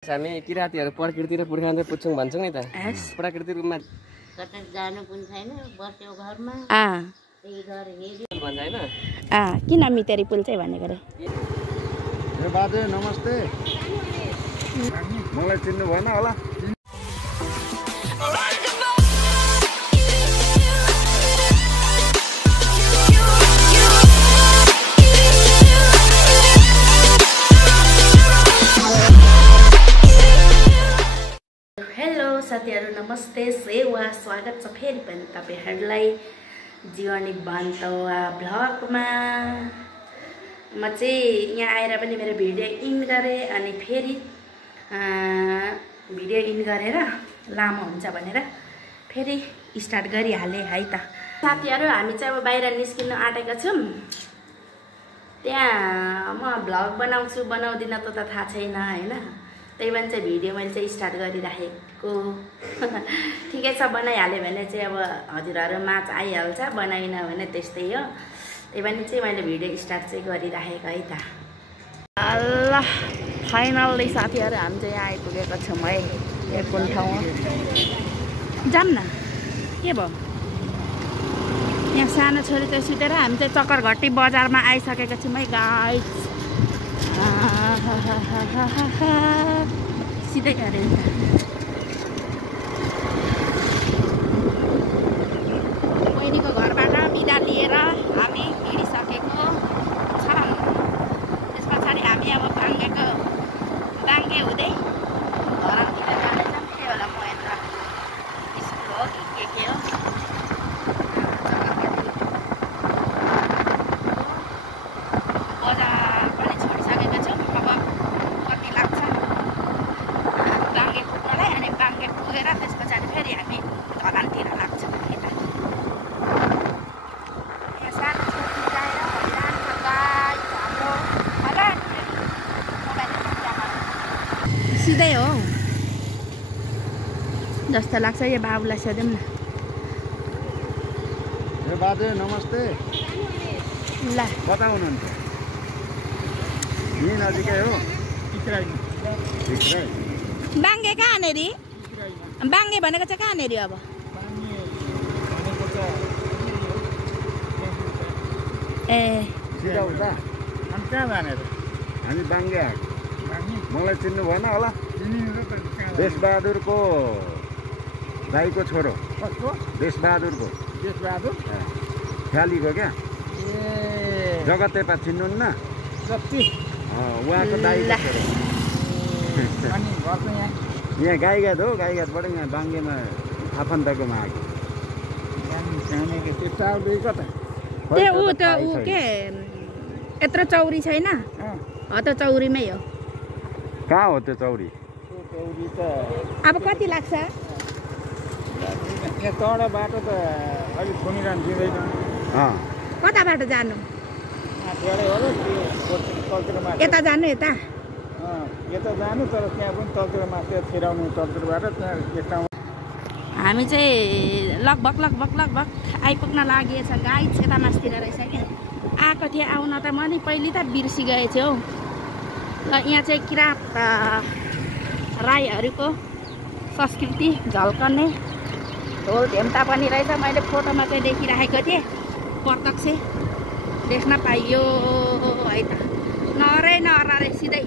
हामी किरातीहरु प्रकृति र पुर्खाले पुच्छौं भन्छौं नि त। प्रकृति रूपमा कतै जानु पनि छैन, बस्यो घरमा। त्यही घर हेरि भन्छ हैन। किन मितेरी पुल चाहिँ भनेको रे? ए बाजे नमस्ते। मलाई चिन्नु भएन होला? साथीहरु नमस्ते, सेवा स्वागत छ फेरि पनि तपाईहरुलाई जीवनी बान्तवा भ्लगमा। म चाहिँ यहाँ आएर पनि मेरो भिडियो इन गरे अनि फेरि भिडियो इन गरेर लामो हुन्छ भनेर फेरि स्टार्ट गरिहाले है त। साथीहरु हामी चाहिँ अब बाहिर निस्किन आँटेका छौं। त्यहाँ म भ्लग बनाउँछु बनाउँदिन त थाहा छैन हैन। त्यही भन्छ भिडियो मैले चाहिँ स्टार्ट गरिराखेको। ठिकै छ, बनाइहाल्यो भने चाहिँ अब हजुरहरु माझ आइहाल्छ, बनाइन भने त्यस्तै हो। त्यही भन्छ चाहिँ मैले भिडियो स्टार्ट चाहिँ गरिराखेको है त। ल फाइनल्ली साथीहरु हामी चाहिँ यहाँ आइपुगेको छौं है। यो कुन ठाउँ हो? जाम न। के भयो? यहाँ सानो छोरी चाहिँ सुतेर हामी चाहिँ चक्करघट्टी बजारमा आइसकेका छौं है गाइस। सिधै अरे बहिनीको घरबाट बिदा लिएर हामी हिँडिसकेको छौँ। त्यस पछाडि हामी अब बाङ्गे हुँदै घरतिर जानेछौँ। के होला महेन्द्र स्कुल हो कि के हो? बजार पनि छोडिसकेका छौँ। अब कति लाग्छ बाङ्गे पुग्नलाई, अनि बाङ्गे पुगेर त्यस पछाडि फेरि हामी धरानतिर लाग्छौँ। सिधै हो जस्तो लाग्छ। यो बाबुलाई सोधौँ न। ए बाजे नमस्ते। ल कता हुनुहुन्छ? यही नजिकै हो? बाङ्गे कहाँनेरि? बाङ्गे भनेको चाहिँ कहाँनेरि? अब ए सिधा उता हामी कहाँ जाने त? हामी बाङ्गे आएको। मलाई चिन्नु भएन होला? देशबहादुरको दाइको छोरो। देशबहादुरको ख्यालीको क्या? जगत तेपा चिन्नुहुन्न? उहाँको दाइको छोरो। यहाँ गाईघाट हो। गाईघाटबाट यहाँ बाङ्गेमा आफन्तकोमा आएको। त्यो ऊ त ऊ के यत्रो चौरी छैन? हो त चौरीमै हो। कहाँ हो त्यो चौरी? अब कति लाग्छ? यहाँ तल बाटो त अलिक थुनिरहनु दिँदैन। कता बाटो जानु? धेरै हो र तलतिर माथि। यता जानु? यता यता जानु, तर त्यहाँ पनि तलतिर माथि छिराउनु तलतिरबाट त्यहाँ एक ठाउँ। हामी चाहिँ लगभग आइपुग्न लागिएछ गाइस। यता मासतिर रहेछ क्या। आएको थिएँ आउन त म नि पहिले त बिर्सी गएछु हौ। ल यहाँ चाहिँ किराँत राईहरूको संस्कृति झल्कने ढोल ढेम्टा पनि रहेछ। मैले फोटोमा चाहिँ देखिराखेको थिएँ, प्रत्यक्ष देख्न पाइयो है त। नरै रे सिधै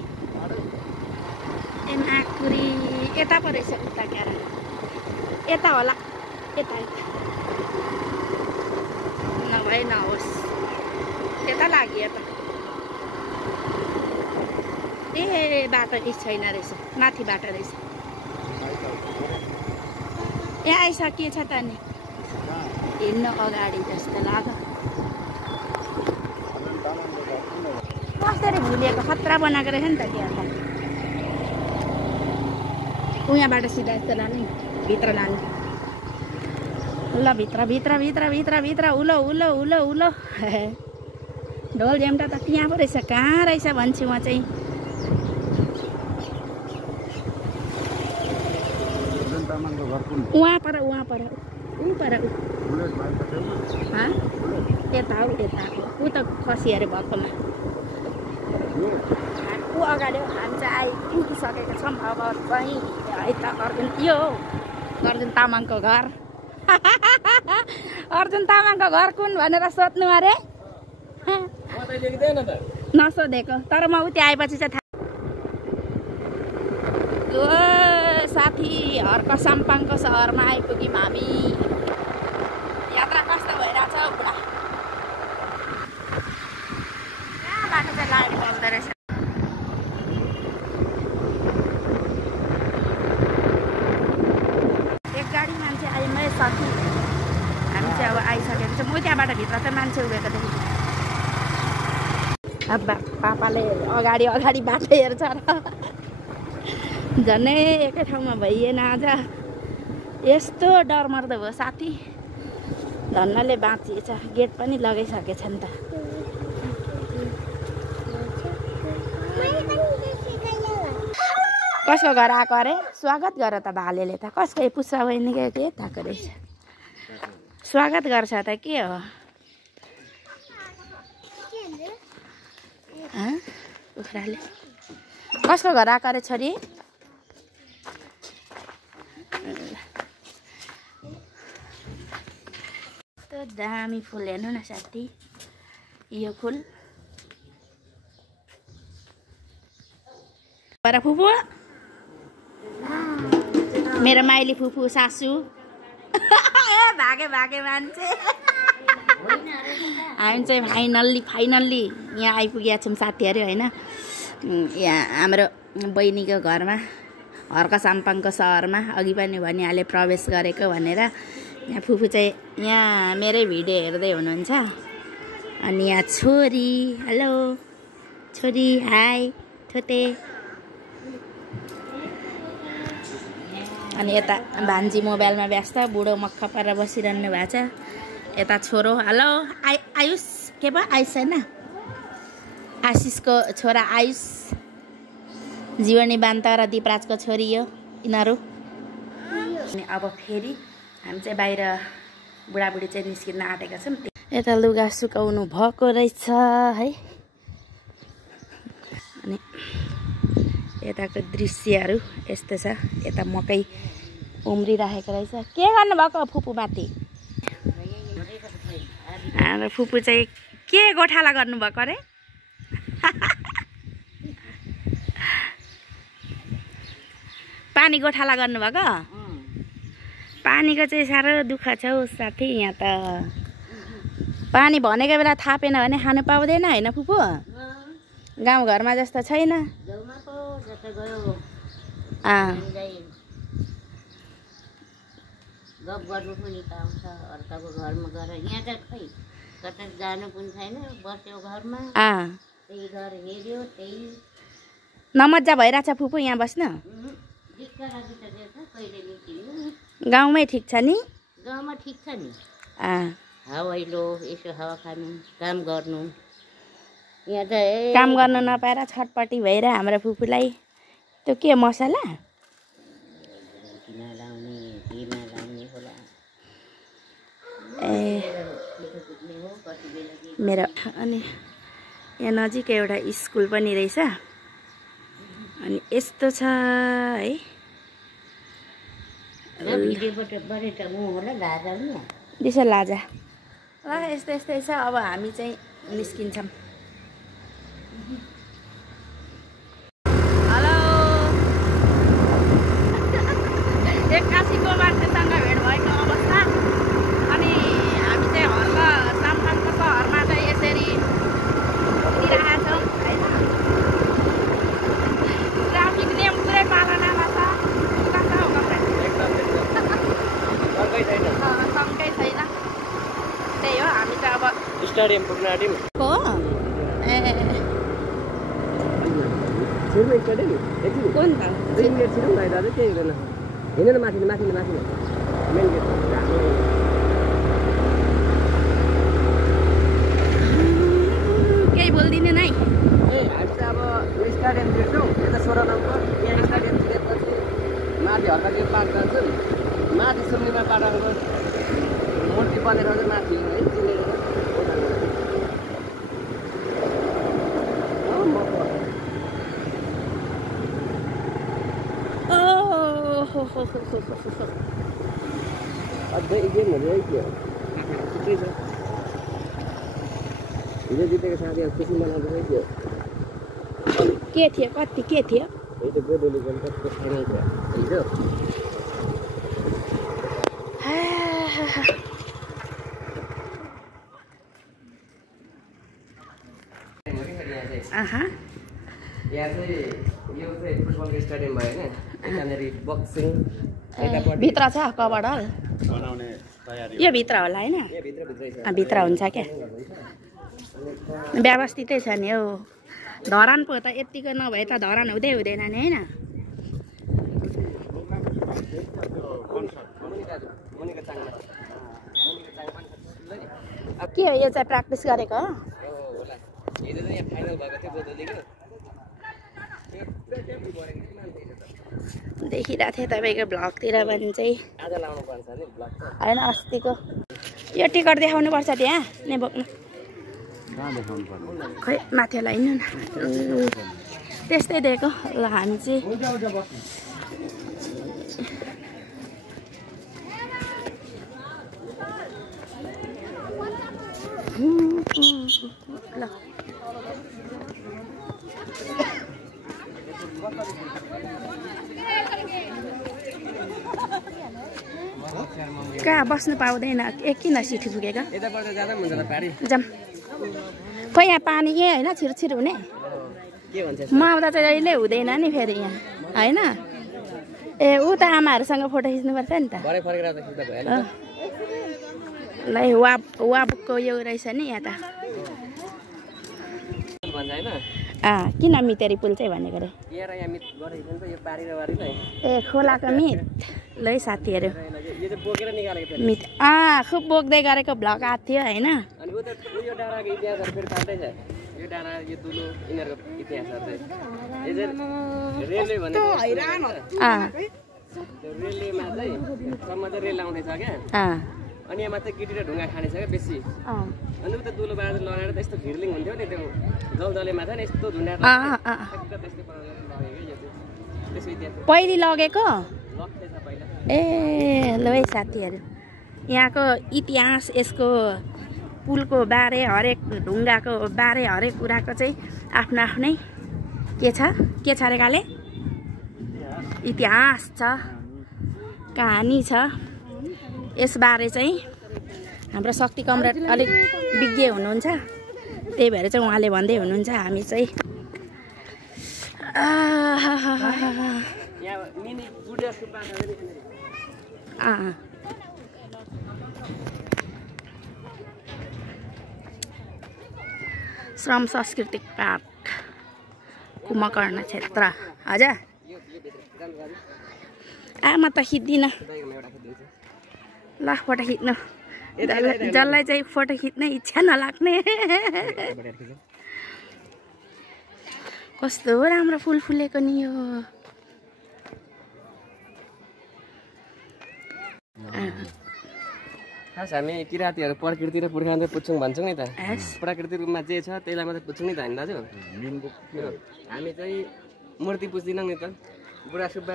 एमाकुरी यता पो रहेछ। उता क्या यता होला, यता नभए नहोस्। यता लाग्यो त। ए बाटो छैन रहेछ, माथि बाटो रहेछ। यहाँ आइसकिएछ त नि। हिँड्न अगाडि जस्तो लाग्यो। कसरी भुलिएको खतरा बनाएको रहेछ नि त त्यहाँ त। उहाँबाट सिधा यस्तो लाने, भित्र लाने। ल भित्र उलो ढोल झेम्टा त त्यहाँ पो रहेछ। कहाँ रहेछ भन्छु म चाहिँ। वहाँ पर यता हो ऊ त खसीहरू भएकोमा। ऊ अगाडि हामी चाहिँ पुगिसकेका छौँ। अब चाहिँ यता अर्जुन तामाङको घर अर्जुन तामाङको घर कुन भनेर सोध्नु अरे नसोधेको तर म उति आएपछि चाहिँ साथी हर्क साम्पाङको सहरमा आइपुग्यौँ हामी। यात्रा कस्तो भइरहेछ बुढा कहाँ बाटो चाहिँ लाइट बल्दो रहेछ। एक गाडी मान्छे आइमै साथी हामी चाहिँ अब आइसकेको छौँ। म त्यहाँबाट भित्र चाहिँ मान्छे उभिएको देखेँ। अब पापाले अगाडि बाटो हेर्छ र झन्डै एकै ठाउँमा भइएन आज। यस्तो डरमर्दो भयो साथी धन्नले बाँचिएछ। गेट पनि लगाइसकेछ नि त। कसको घर आएको अरे स्वागत गर त भालेले त कसको पुष्पा बहिनीको के थाको रहेछ स्वागत गर्छ त के हो कुखुराले कसको घर आएको अरे छोरी दामी फुल हेर्नु न साथी यो फुल पर फुपू मेरो माइली फुपू सासू भागे मान्छे हामी चाहिँ फाइनल्ली यहाँ आइपुगेका छौँ साथीहरू होइन। यहाँ हाम्रो बहिनीको घरमा हर्क साम्पाङको सहरमा अघि पनि भनिहाले प्रवेश गरेको भनेर। यहाँ फुपू चाहिँ यहाँ मेरै भिडियो हेर्दै हुनुहुन्छ। अनि यहाँ छोरी हेलो छोरी हाई थोते। अनि यता भान्जी मोबाइलमा व्यस्त बुढो मक्ख पारेर बसिरहनु भएको छ। यता छोरो हेलो आयुष के भयो आयुष होइन आशिषको छोरा आयुष जीवनी बान्त र दिपराजको छोरी हो यिनीहरू। अनि अब फेरि हामी चाहिँ बाहिर बुढाबुढी चाहिँ निस्किन आँटेका छौँ। यता लुगा सुकाउनु भएको रहेछ है। अनि यताको दृश्यहरू यस्तो छ। यता मकै उम्रिरहेको रहेछ। के गर्नुभएको फुपू माथि हाम्रो फुपू चाहिँ के गोठाला गर्नुभएको अरे पानी गोठाला गर्नुभएको। पानीको चाहिँ साह्रो दुःख छ हौ साथी। यहाँ त पानी भनेको बेला थापेन भने खानु पाउँदैन होइन फुपू गाउँघरमा जस्तो छैन। गफ गर्नु पनि पाउँछ अर्काको घरमा गएर। यहाँ त खै कतै जानु पनि छैन बस्यो घरमा त्यही घर हेऱ्यो त्यही नमजा भइरहेछ फुपू यहाँ बस्न। गाउँमै ठिक छ नि गाउँमा ठिक छ नि हावैलो यसो हावा खानु काम गर्नु। यहाँ त काम गर्न नपाएर छटपट्टि भएर हाम्रो फुपूलाई त्यो के मसला मेरो। अनि यहाँ नजिक एउटा स्कुल पनि रहेछ। अनि यस्तो छ है दिशा लाजा ल यस्तै छ। अब हामी चाहिँ निस्किन्छौँ। हेलो एक्कासीको मान्छेसँग भेट भएको अवस्था। अनि हामी चाहिँ हर्क साम्पाङको सहरमा चाहिँ यसरी हिँडिरहेका छौँ होइन। ट्राफिक नियम पुरै पालनामा छ। सँगै छैन त्यही हो। हामी चाहिँ अब स्टेडियम पुग्न आँट्यौँ हो ए कुन त त्यही हुँदैन हिँडेन माथि मेन गेट केही बोल्दिनँ नै। ए हामी चाहिँ अब स्टेडियम देख्छौँ यता 16 नम्बर यहाँ स्टेडियम पुगेपछि माथि हल्का गेट पार जान्छौँ। माथि सुम्निमा पाटाको मूर्ति बनेर चाहिँ माथि है चिनेर अझै गेमहरू है के छ हिजो जितेको साथीहरू खुसी मनाउँदै थियो के थियो कति के थियो हिजो गोदोली गोल कस्तो फाइनल थियो हिजो यहाँ चाहिँ यो चाहिँ फुटबलको स्टेडियम भयो होइन यतानिर बक्सिङ भित्र छ कबड हल बनाउने तयारी यो भित्र होला होइन भित्र हुन्छ क्या व्यवस्थितै छ नि हौ धरान पो त यतिको नभए त धरान हुँदै हुँदैन नि होइन के हो यो चाहिँ प्र्याक्टिस गरेको हो हिजो चाहिँ यहाँ फाइनल भएको थियो गोदोलीको देखिरहेको थिएँ तपाईँको भ्लगतिर भने चाहिँ आज लाउनु पर्छ नि ब्लग होइन अस्तिको यो टिकट देखाउनु पर्छ त्यहाँ नै बोक्नु खै माथि लाइनु न त्यस्तै दिएको ल हामी चाहिँ ल कहाँ बस्नु पाउँदैन किन सिट पुगेको यताबाट जाँदा पनि हुन्छ त पारी जाम खोइ यहाँ पानी के होइन छिरछिर हुने के भन्छ म आउँदा चाहिँ अहिले हुँदैन नि फेरि यहाँ होइन ए ऊ त आमाहरूसँग फोटो खिच्नुपर्छ नि त भरे फर्केर आउँदा खिच्दा भइहाल्यो ल वाबको यो रहेछ नि यहाँ त भन्छ होइन किन मितेरी पुल चाहिँ भनेको रे यहाँ मित गरेको नि त यो पारी र बारी नै ए खोलाको मित ल है साथीहरू यो चाहिँ बोकेर निकालेको थियो मित खुब बोक्दै गरेको भ्लग आएको थियो होइन अनि उता यो डाँडाको इतिहासहरू फेरि फाल्टै छ यो डाँडा यो दुलो यिनीहरूको इतिहासहरू चाहिँ यो चाहिँ रेलवे भनेको त्यो रेलवेमा चाहिँ सम्म चाहिँ रेल आउँदैछ क्या अनि यहाँ मात्रै गिटी र ढुङ्गा खाने छ क्या बेसी अनि उता दुलो बाँधेर लगाएर त यस्तो घिर्लिङ हुन्थ्यो नि त्यो जलजलेमा छ नि यस्तो झुन्डाएर त्यस्तै पाराले लगेको यो चाहिँ त्यसको इतिहास पहिले लगेको लक्ष्य छ पहिला ए ल है साथीहरू यहाँको इतिहास यसको पुलको बारे हरेक ढुङ्गाको बारे हरेक कुराको चाहिँ आफ्नो आफ्नै के छ रे काले इतिहास छ कहानी छ यसबारे चाहिँ हाम्रो शक्ति कमरेड अलिक विज्ञ हुनुहुन्छ त्यही भएर चाहिँ उहाँले भन्दै हुनुहुन्छ हामी चाहिँ श्रम सांस्कृतिक पार्क कुम्भकर्ण क्षेत्र हजुर म त खिच्दिनँ ल फोटो खिच्नु जसलाई चाहिँ फोटो खिच्ने इच्छा नलाग्ने कस्तो राम्रो फुल फुलेको नि यो खास हामी किराँतीहरू प्रकृति र पुर्खाले पुज्छौँ भन्छौँ नि त प्राकृतिक रूपमा जे छ त्यसलाई मात्रै पुज्छौँ नि त होइन दाजु हामी चाहिँ मूर्ति पुज्दैनौँ नि त बुढा सुब्बा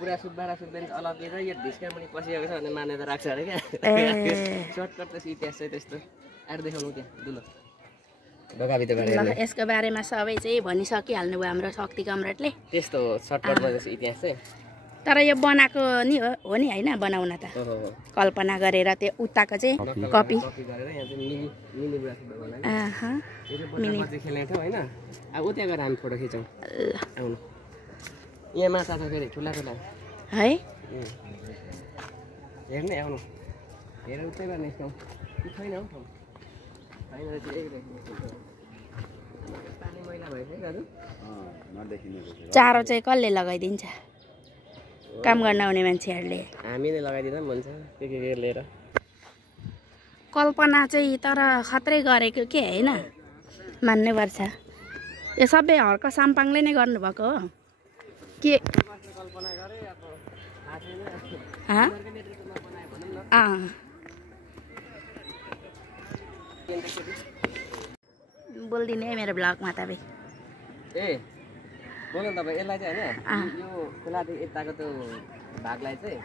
र सुब्बा अलग्गै छ यो ढिस्का पनि पसिएको छ भने मानेर राख्छ अरे क्या सर्टकट त्यसको इतिहास चाहिँ त्यस्तो आएर देखाउनु त्यहाँ दुलो ढोकाभित्र ल यसको बारेमा सबै चाहिँ भनिसकिहाल्नु भयो हाम्रो शक्ति कमरेडले त्यस्तो हो सर्टकट भयो इतिहास चाहिँ तर यो बनाएको नि हो नि होइन बनाउन त कल्पना गरेर त्यो उताको चाहिँ कपी गरेर यहाँ चाहिँ मिनी बुढा सुब्बा मिनी खेल्ने ठाउँ होइन अब उता गएर हामी फोटो खिचौँ आउनु यहाँ माछा छ फेरि ठुला ठुला है हेर्ने आउनु हेरेर उतै गर्ने ठाउँ छैन हौ ठाउँ पानी मैला भएछ है दाजु चारो चाहिँ कसले लगाइदिन्छ काम गर्न आउने मान्छेहरूले हामीले लगाइदिँदा पनि हुन्छ के लिएर कल्पना चाहिँ तर खत्रै गरेको के होइन मान्नुपर्छ यो सबै हर्क साम्पाङले नै गर्नुभएको हो के बोलिदिने है मेरो ब्लगमा तपाईँ ए बोल्नु तपाईँ यसलाई चाहिँ होइन यो खोलादेखि यताको त्यो भागलाई चाहिँ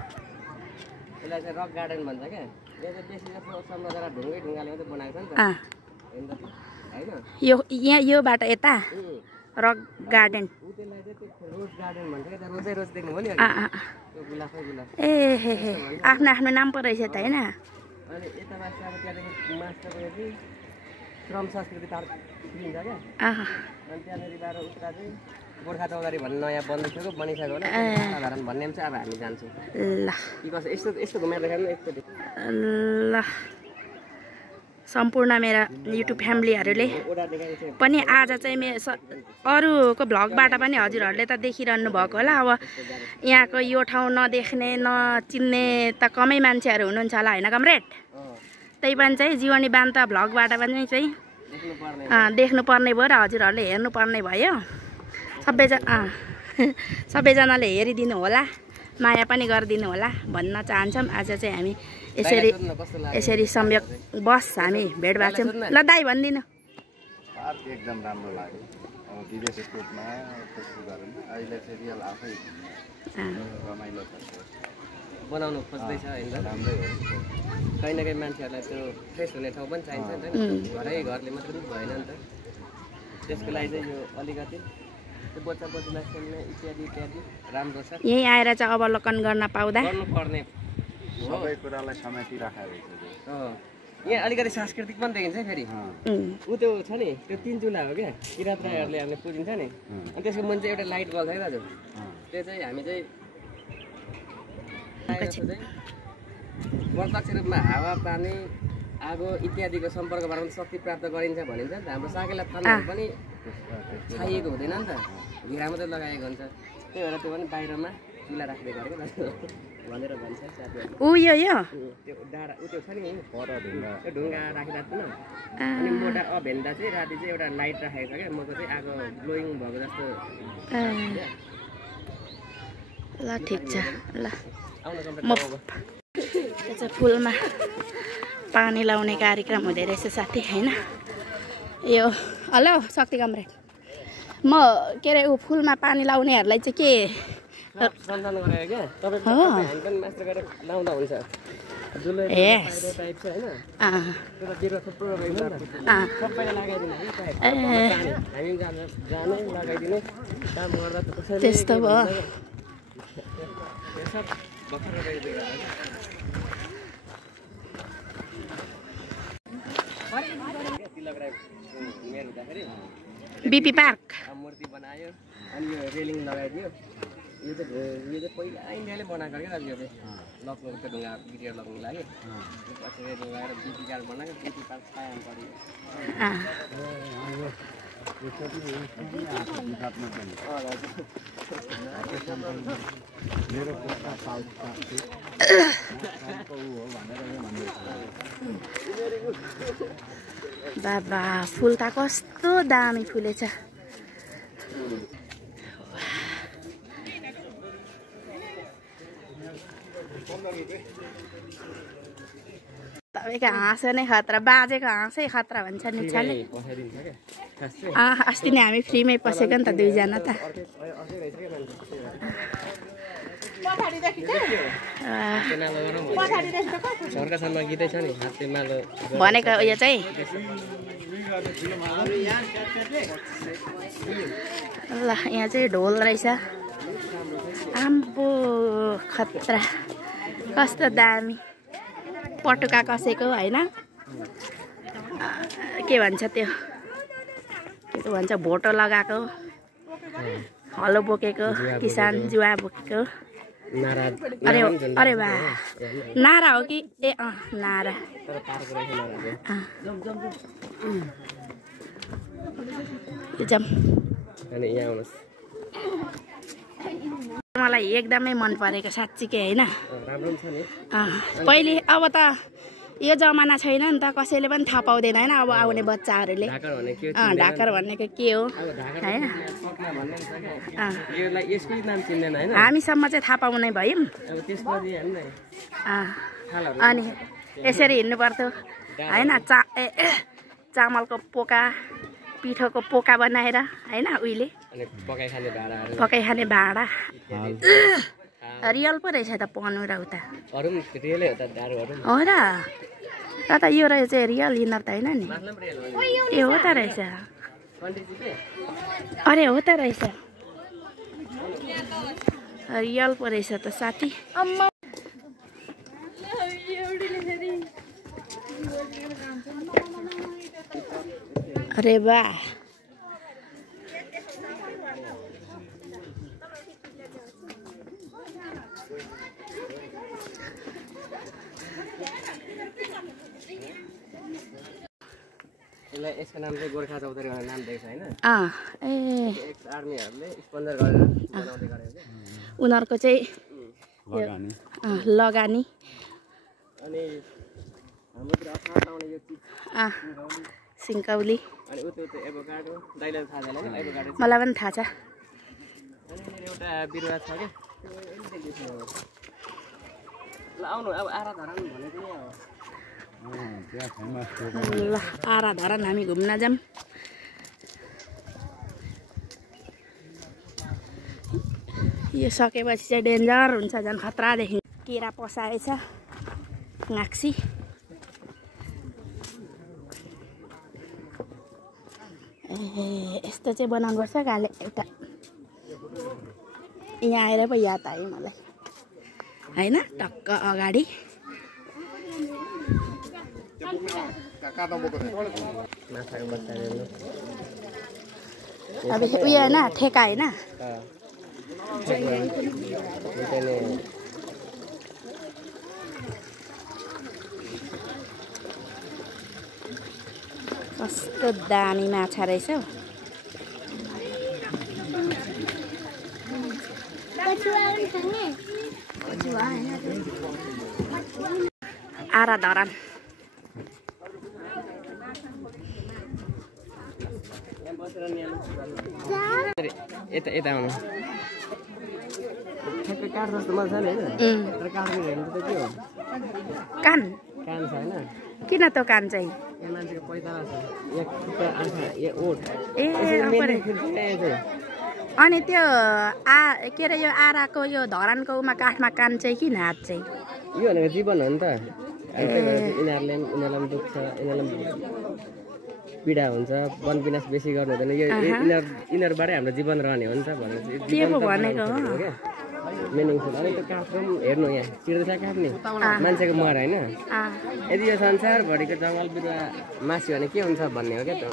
यसलाई चाहिँ रक गार्डन भन्छ क्या। यो चाहिँ बेसी जस्तो सम्झना ढुङ्गाले मात्रै बनाएको छ नि त होइन यो यहाँ योबाट यता रक गार्डन त्यसलाई चाहिँ त्यो रोज गार्डन भन्छ क्या। रोजै रोज देख्नु हो नि त्यो गुलाफै गुलाफ ए हे हे आफ्नो आफ्नो नाम पो रहेछ त होइन। अनि यता माथि अब त्यहाँदेखि मास्टरको श्रम संस्कृति पार्क निस्किन्छ क्या। अनि त्यहाँनिरबाट उता चाहिँ गोर्खा चौधरी भन्ने नयाँ बनिसक्यो होला साधारण भन्ने चाहिँ अब हामी जान्छौँ ल बिकज यस्तो यस्तो घुमेर देखाउनु एकचोटि ल। सम्पूर्ण मेरा युट्युब फ्यामिलीहरूले पनि आज चाहिँ अरूको भ्लगबाट पनि हजुरहरूले त देखिरहनु भएको होला। अब यहाँको यो ठाउँ नदेख्ने नचिन्ने त कमै मान्छेहरू हुनुहुन्छ होला होइन कमरेड? त्यही पनि चाहिँ जीवनी बान्त भ्लगबाट पनि चाहिँ देख्नुपर्ने भयो र हजुरहरूले हेर्नुपर्ने भयो। सबैजनाले हेरिदिनु होला, माया पनि गरिदिनु होला भन्न चाहन्छौँ। आज चाहिँ हामी यसरी सम्यक बस हामी भेट भएको छौँ। ल दाइ भनिदिनु। एकदम राम्रो लाग्यो। अब विदेश स्कुलमा अहिले चाहिँ रियल आफै रमाइलो छ बनाउनु खोज्दैछ होइन राम्रै हो। कहीँ न कहीँ मान्छेहरूलाई त्यो फ्रेस हुने ठाउँ पनि चाहिन्छ नि त घरले मात्रै पनि भएन नि त। त्यसको लागि चाहिँ यो अलिकति त्यो बच्चा बच्चीलाई खेल्ने इत्यादि इत्यादि राम्रो छ। यहीँ आएर चाहिँ अवलोकन गर्न पाउँदा गर्नुपर्ने सबै कुरालाई समेटिराखेको छ। यहाँ अलिकति सांस्कृतिक पनि देखिन्छ है फेरि। ऊ त्यो छ नि त्यो 3 चुल्हा हो क्या किराँत राईहरूले हामीले पुजिन्छ नि। अनि त्यसको मुनि चाहिँ एउटा लाइट बल्छ है दाजु। त्यो चाहिँ हामी चाहिँ प्रत्यक्ष रूपमा हावा पानी आगो इत्यादिको सम्पर्कबाट शक्ति प्राप्त गरिन्छ भनिन्छ नि त। हाम्रो साकेला थालहरू पनि छाइएको हुँदैन नि त, घेरा मात्रै लगाएको हुन्छ। त्यही भएर त्यो पनि बाहिरमा चुल्हा राख्ने गरेको भनेर भन्छ साथीहरू। त्यो डाँडा त्यो छ नि त्यो ढुङ्गा राखिरहेको न। अनि मोटा भेन्दा चाहिँ राति चाहिँ एउटा लाइट राखेको छ क्या मको चाहिँ आगो ग्लोइङ भएको जस्तो। ल ठिक छ ल। म त्यो चाहिँ फुलमा पानी लाउने कार्यक्रम हुँदै रहेछ साथी होइन। यो हेलो शक्ति कमरेड, म के अरे ऊ फुलमा पानी लाउनेहरूलाई चाहिँ के सन्तान गरायो क्या तपाईँको ह्यान्ड मास्टर गरेर लाउँदा हुन्छ। टाइप छ होइन त्यो त बिरुवा थुप्रो रहेछ नि त। सबैले लगाइदिनु हामी जाने लगाइदिने काम गर्दा त कसैले त्यस्तो भयो। बिपी पार्क मूर्ति बनायो अनि यो रेलिङ लगाइदियो। यो चाहिँ पहिला इन्डियाले बनाएको क्या यो चाहिँ लक्ष्मण त्यो ढुङ्गा गिटेर लगाउनु लागि पछि रेलिङ लगाएर बिपी पार्क बनाएको। बिपी पार्क कायम पऱ्यो। बाबा फुल त कस्तो दामी फुलेछ। तपाईँको हाँसो नै खतरा, बाजेको हाँसै खतरा भन्छ नि छले। अस्ति नै हामी फ्रीमै पसेको नि त दुईजना त। भनेको उयो चाहिँ ल यहाँ चाहिँ ढोल रहेछ। आम्बो खतरा कस्तो दामी पटुका कसेको होइन के भन्छ त्यो के भन्छ भोटो लगाएको हलो बोकेको किसान जुवा बोकेको। अरे अरे बा नारा हो कि ए नारा मलाई एकदमै मन परेको साँच्चीकै होइन। पहिले अब त यो जमाना छैन नि त, कसैले पनि थाहा पाउँदैन होइन। अब आउने बच्चाहरूले ढाकर भनेको के हो होइन हामीसम्म चाहिँ थाहा पाउने भयौँ। अनि यसरी हिँड्नु पर्थ्यो होइन। चामलको पोका पिठोको पोका बनाएर हैन उहिले अनि पकाइ खाने भाँडाहरू पकाइ खाने भाँडा रियल पो रहेछ त पन्नु र उता अरू पनि रियलै हो त दारूहरू हो र त यो रहेछ रियल यिनीहरू त होइन नि ए हो त रहेछ अरे हो त रहेछ रियल पो रहेछ त साथी अरे वाह यसको नाम चाहिँ गोर्खा चौधरी भनेर नाम दिएको छ हैन ए एक्स आर्मीहरूले स्पोन्सर गरेर बनाउँदै गरेको उनीहरूको चाहिँ लगानी अनि हाम्रोतिर अथाह आउने यो चिज सिङ्कौली अनि उतो एभोकाडो दाइले थाहा छैन हैन एभोकाडो मलाई पनि थाहा छ अनि एउटा बिरुवा छ के ल आउनु अब आरा धरान भनेको नि ल आरा धरान हामी घुम्न जाऊँ यो सकेपछि चाहिँ डेन्जर हुन्छ झन् खतरादेखि किरा पसाएछ नाक्सी यस्तो चाहिँ बनाउनुपर्छ गाले एउटा यहाँ आएर पो याद आयो मलाई हैन टक्क अगाडि अब उयो होइन ठेका होइन कस्तो दामी माछा रहेछ हौ आरा धरान यता यता आउनु ठ्याक्कै काठ जस्तो मजा छ नि होइन तर काठमा हेर्नु त के हो कान कान छ होइन किन त कान चाहिँ यहाँ मान्छेको पैताला छ यहाँ खुट्टा आँखा यहाँ ओठ ए अनि त्यो के अरे यो आराको यो धरानको उमा काठमा कान चाहिँ किन हात चाहिँ यो भनेको जीवन हो नि त यिनीहरूलाई पनि दुख्छ यिनीहरूलाई पीडा हुन्छ वन विनाश बेसी गर्नु हुँदैन यो यिनीहरूबाटै हाम्रो जीवन रहने हो नि त भनेको मिनिङफुल अनि त्यो काठको पनि हेर्नु यहाँ चिर्दैछ काठ नि मान्छेको मर होइन यदि यो संसारभरिको जङ्गल बिरुवा मास्यो भने के हुन्छ भन्ने हो क्या त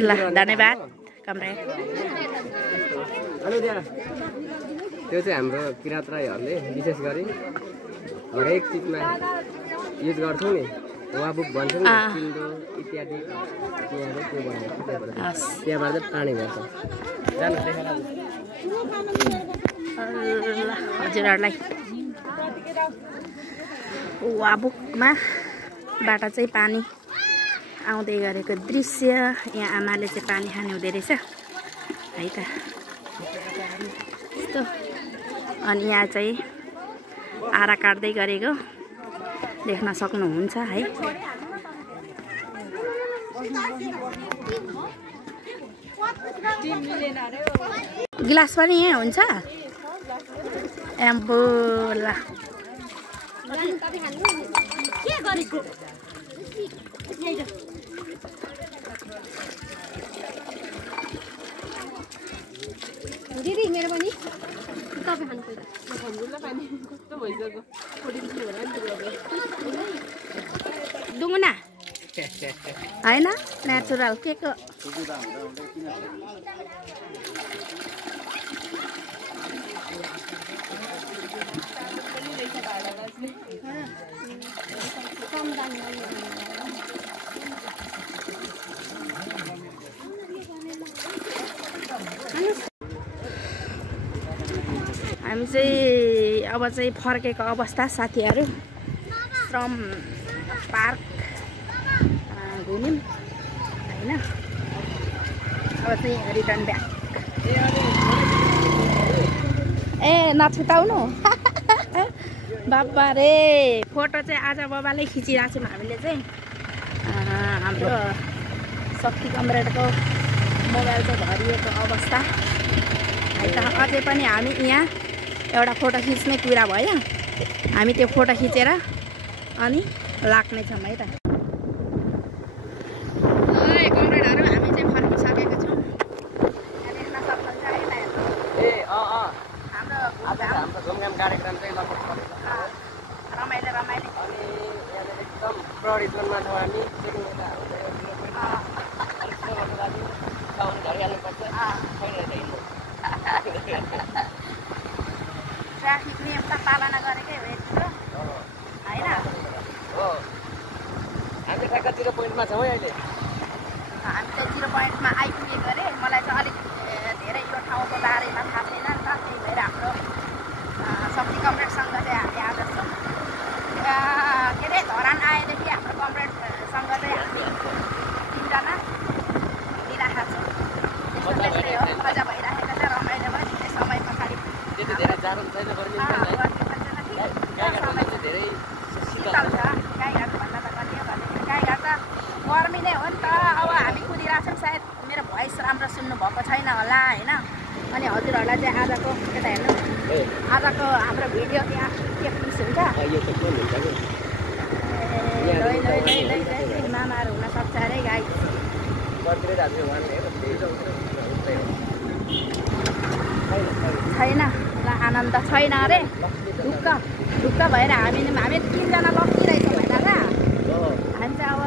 ल धन्यवाद कमरेड अनि त्यहाँ त्यो चाहिँ हाम्रो किराँत राईहरूले विशेष गरी हरेक चिजमा युज गर्छौँ नि वाबुक भन्छौँ नि चिन्डो इत्यादि त्यहाँबाट त्यो बनाएको त्यहाँबाट चाहिँ पानी भर्छ जानु हजुरहरूलाई वाबुकमा बाट चाहिँ पानी आउँदै गरेको दृश्य यहाँ आमाले चाहिँ पानी खाने हुँदै रहेछ है त यस्तो अनि यहाँ चाहिँ आरा काट्दै गरेको देख्न सक्नुहुन्छ है गिलास पनि यहीँ हुन्छ एम्बोला दिदी मेरो पनि तपाईँ खानु पहिला पानी कस्तो भइसक्यो दुङ्गुना होइन नेचुरल के को हामी चाहिँ अब चाहिँ फर्केको अवस्था साथीहरू श्रम पार्क घुम्यौँ होइन अब चाहिँ रिटर्न ब्याक ए नछुटाउनु बाबा रे फोटो चाहिँ आज बाबाले खिचिरहेको छौँ हामीले चाहिँ हाम्रो शक्ति कमरेडको मोबाइल चाहिँ भरिएको अवस्था है त। अझै पनि हामी यहाँ एउटा फोटो खिच्ने कुरा भयो, हामी त्यो फोटो खिचेर अनि लाग्नेछौँ है त। कमरेडहरू हामी चाहिँ फर्किसकेको छौँ। देख्न सक्नुहुन्छ है त हाम्रो घुमघाम कार्यक्रम चाहिँ लगभग रमाइलो रमाइलो अनि यहाँनिर एकदम प्रहरी जोनमा छौँ हामी। ट्राफिक नियम त पालना गरेकै हो यत्रो होइन। हो हामी ठ्याक्क 0 पोइन्टमा छौँ है अहिले। हामी चाहिँ 0 पोइन्टमा आइपुगेको अरे। मलाई चाहिँ अलिक धेरै यो ठाउँको बारेमा थाहा छैन नि त, त्यही भएर हाम्रो शक्ति कमरेडसँग चाहिँ हामी आज छौँ। के अरे धरान आएदेखि हाम्रो कमरेडसँग चाहिँ हामी 3जना मिलिरहेको छौँ। त्यस्तै हो, मजा भइरहेको छ, रमाइलो भयो। त्यही समय पछाडि त्यति धेरै जाडो छैन, गर्मी छैन है। गाईघाटमा धेरै शीतल छ। गाईघाट भन्दा त कति हो भन्दाखेरि गाईघाट त गर्मी नै हो नि त। अब हामी कुदिरहेको छौँ, सायद मेरो भोइस राम्रो सुन्नुभएको छैन होला होइन। अनि हजुरहरूलाई चाहिँ आजको यता हेर्नु, आजको हाम्रो भिडियो यहाँ के पिस हुन्छ। मामाहरू हुनसक्छ अरे गाई छैन ल, आनन्द छैन अरे। ढुक्क भएर हामी 3जना लक्की रहेछौँ होइन दादा। हामी चाहिँ अब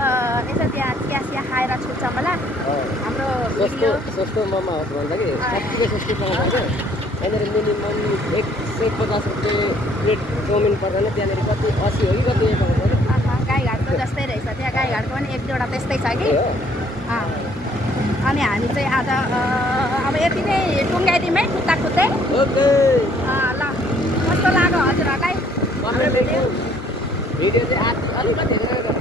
यसो त्यहाँ चिया खाएर छुट्छौँ होला। हाम्रो सस्तो मोमो होस् भन्दा कि साँच्चीकै सस्तो पाउँछ क्या। यहाँनिर मिनिमम 150 रुपियाँ प्लेट चाउमिन पर्दैन, त्यहाँनिर कति 80 हो कि कति पाउँछ क्या। गाईघाटको जस्तै रहेछ, त्यहाँ गाईघाटको पनि 1-2वटा त्यस्तै छ कि। अनि हामी चाहिँ आज अब यति नै टुङ्गाइदिउँ है खुट्टा खुट्टै। ल कस्तो लाग्यो हजुरहरूलाई हाम्रो भिडियो चाहिँ अलिकति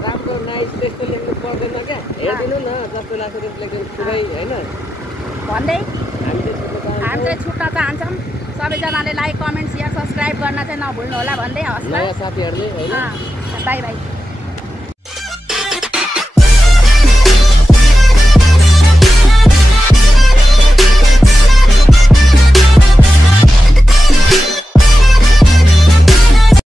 राम्रो नाइस त्यस्तो लेख्नु पर्दैन क्या। हेरिदिनु न जस्तो लाग्छ त्यस्तो लेख्नु पुरै होइन भन्दै हामी चाहिँ छुट्न चाहन्छौँ। सबैजनाले लाइक कमेन्ट सेयर सब्सक्राइब गर्न चाहिँ नभुल्नु होला भन्दै हस्। नयाँ साथीहरूले होइन बाई बाई।